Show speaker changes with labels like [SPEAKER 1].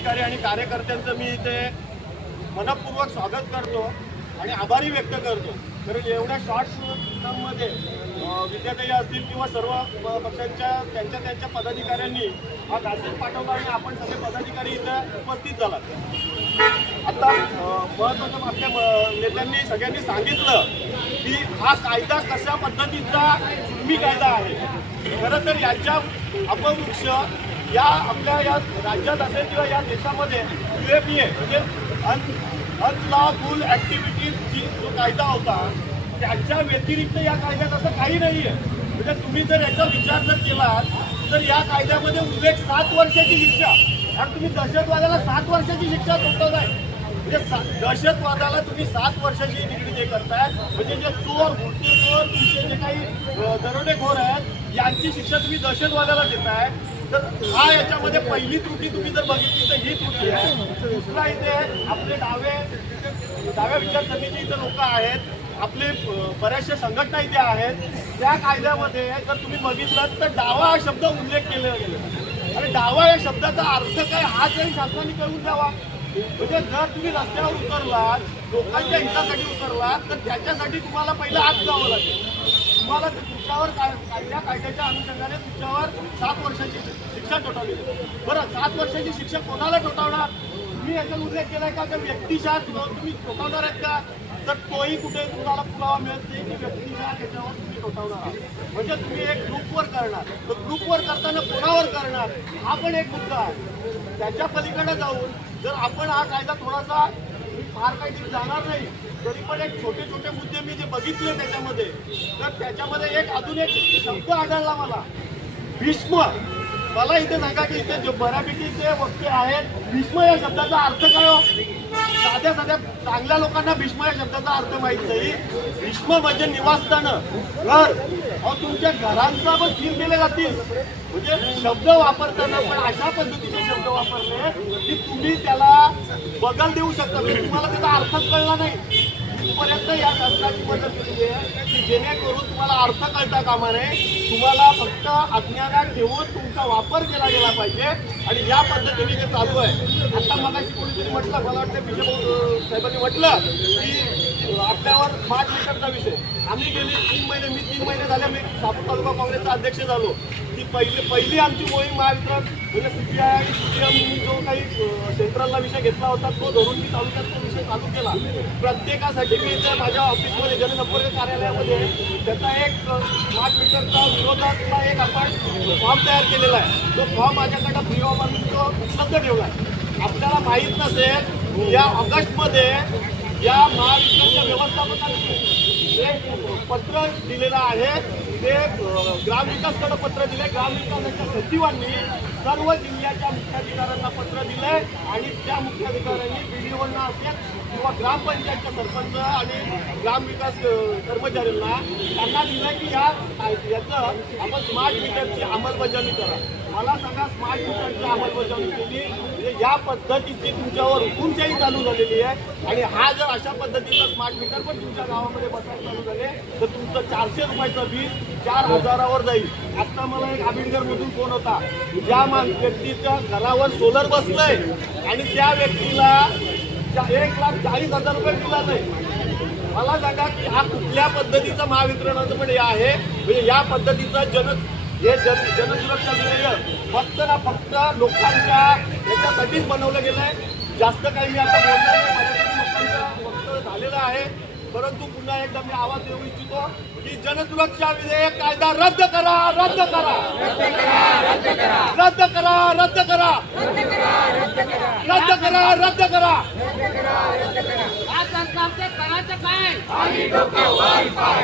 [SPEAKER 1] पदाधिकारी आणि कार्यकर्त्यांचं मी इथे मनपूर्वक स्वागत करतो आणि आभारी व्यक्त करतो. कारण एवढ्या शॉर्ट टर्ममध्ये विद्यार्थी असतील किंवा सर्व पक्षांच्या त्यांच्या त्यांच्या पदाधिकाऱ्यांनी हा मॅसेज पाठवला आणि आपण सगळे पदाधिकारी इथं उपस्थित झालात आता महत्त्वाचं आपल्या नेत्यांनी सगळ्यांनी सांगितलं की हा कायदा कशा पद्धतीचा जुलमी कायदा आहे. खरं तर याच्या अपवृक्ष या आपल्या या राज्यात असेल किंवा या देशामध्ये यू ए पी ए म्हणजे अन अनलॉफुल ॲक्टिव्हिटीज जी जो कायदा होता त्याच्या व्यतिरिक्त या कायद्यात असं काही नाही आहे म्हणजे तुम्ही जर याचा विचार जर केलात तर या कायद्यामध्ये उल्लेख सात वर्षाची शिक्षा. आणि तुम्ही दहशतवादाला सात वर्षाची शिक्षा ठोकवताय म्हणजे सा- दहशतवादाला तुम्ही सात वर्षाची डिग्री जे करताय म्हणजे जे चोर भुरटे चोर तुमचे जे काही दरोडेखोर आहेत यांची शिक्षा तुम्ही दहशतवादाला देताय. तर हा याच्यामध्ये पहिली त्रुटी तुम्ही जर बघितली तर ही त्रुटी आहे. दुसरा इथे आपले डावे डाव्या विचारसरणीचे इथे लोक आहेत. आपले बऱ्याचशा संघटना इथे आहेत. त्या कायद्यामध्ये जर तुम्ही बघितलं तर डावा हा शब्द उल्लेख केला गेला. आणि डावा या शब्दाचा अर्थ काय हा तरी शासनाने कळून द्यावा. म्हणजे जर तुम्ही रस्त्यावर उतरलात लोकांच्या हितासाठी उतरलात तर त्याच्यासाठी तुम्हाला पहिलं आत जावं लागेल. तुम्हाला तुमच्यावर काय या कायद्याच्या अनुषंगाने तुमच्यावर सात वर्षाची शिक्षा टोटावली बरं सात वर्षाची शिक्षा कोणाला ठोठावणार? तुम्ही याचा उल्लेख केलाय का? त्या व्यक्तिशा तुम्ही ठोठावणार आहेत का? तर तोही कुठे तुम्हाला पुरावा मिळत नाही की व्यक्तिशा त्याच्यावर तुम्ही ठोठावणार आहात. म्हणजे तुम्ही एक ग्रुपवर करणार. तर ग्रुपवर करताना कोणावर करणार? हा पण एक मुद्दा आहे. त्याच्या पलीकडे जाऊन जर आपण हा कायदा थोडासा फार काही दिवस जाणार नाही. तरी पण एक छोटे छोटे मुद्दे मी जे बघितले त्याच्यामध्ये तर त्याच्यामध्ये एक अजून एक शब्द आढळला मला. भीष्म. मला इथे सांगा की इथे जे बऱ्यापैकी जे वक्ते आहेत भीष्म या शब्दाचा अर्थ काय हो? साध्या साध्या चांगल्या लोकांना भीष्म या शब्दाचा अर्थ माहीत नाही. भीष्म म्हणजे निवासस्थान. घर. अहो तुमच्या घरांचा पण सील केले जातील. म्हणजे शब्द वापरताना पण अशा पद्धतीचे शब्द वापरले की तुम्ही त्याला बदल देऊ शकता. म्हणजे तुम्हाला त्याचा अर्थच कळला नाही. इथपर्यंत या शासनाची मदत केलेली आहे. की जेणेकरून तुम्हाला अर्थ कळता कामा नये. तुम्हाला फक्त अज्ञानात ठेवून तुमचा वापर केला गेला पाहिजे. आणि या पद्धतीने जे चालू आहे आता मला कोणीतरी म्हटलं मला वाटतं विजय साहेबांनी म्हटलं की आपल्यावर स्मार्ट मीटरचा विषय. आम्ही गेले तीन महिने मी तीन महिने झाले मी सापूर तालुका काँग्रेसचा अध्यक्ष झालो. पहिली पहिली आमची मोहीम महावितरण म्हणजे सीपीआय आणि सीपीएम जो काही सेंट्रलला विषय घेतला होता तो धरून मी तालुक्यात तो विषय चालू केला. प्रत्येकासाठी मी इथे माझ्या ऑफिसमध्ये जनसंपर्क कार्यालयामध्ये त्याचा एक स्मार्ट मीटरचा विरोधातला एक आपण फॉर्म तयार केलेला आहे. तो फॉर्म माझ्याकडं फ्री ऑफ तो उपलब्ध ठेवला आहे. आपल्याला माहीत नसेल या ऑगस्टमध्ये या महावितरणच्या व्यवस्थापकांनी एक पत्र दिलेलं आहे. ते ग्रामविकासकडे पत्र दिले ग्रामविकासाच्या सचिवांनी सर्व जिल्ह्याच्या मुख्याधिकाऱ्यांना पत्र दिलंय आणि त्या मुख्याधिकाऱ्यांनी सर्वांना असेल किंवा ग्रामपंचायतच्या सरपंच आणि ग्रामविकास कर्मचाऱ्यांना त्यांना दिलंय की या याचं आपण स्मार्ट मीटरची अंमलबजावणी करा. मला सांगा स्मार्ट मीटरची अंमलबजावणी केली म्हणजे या पद्धतीची तुमच्यावर हुकुमशाही चालू झालेली आहे आणि हा जर अशा पद्धतीचा स्मार्ट मीटर पण तुमच्या गावामध्ये बसायला चालू झाले तर तुमचं चारशे रुपयाचं बिल चार हजारावर जाईल. आता मला एक आबिडकर मधून फोन होता. ज्या मान व्यक्तीच्या घरावर सोलर बसलंय आणि त्या व्यक्तीला एक लाख चाळीस हजार रुपये दिला नाही. मला सांगा की हा कुठल्या पद्धतीचं महावितरणाचं पण हे आहे? म्हणजे या पद्धतीचा जन हे जन जनसुरक्षा विधेयक फक्त ना फक्त लोकांच्या याच्यासाठीच बनवलं गेलं आहे जास्त काही मी आता बोलणार झालेलं आहे. परंतु पुन्हा एकदा मी आवाज देऊ इच्छितो की जनसुरक्षा विधेयक कायदा रद्द करा रद्द करा. रद्द करा रद्द करा रद्द करा. रद्द करा
[SPEAKER 2] या सरकारचे करायचं काय?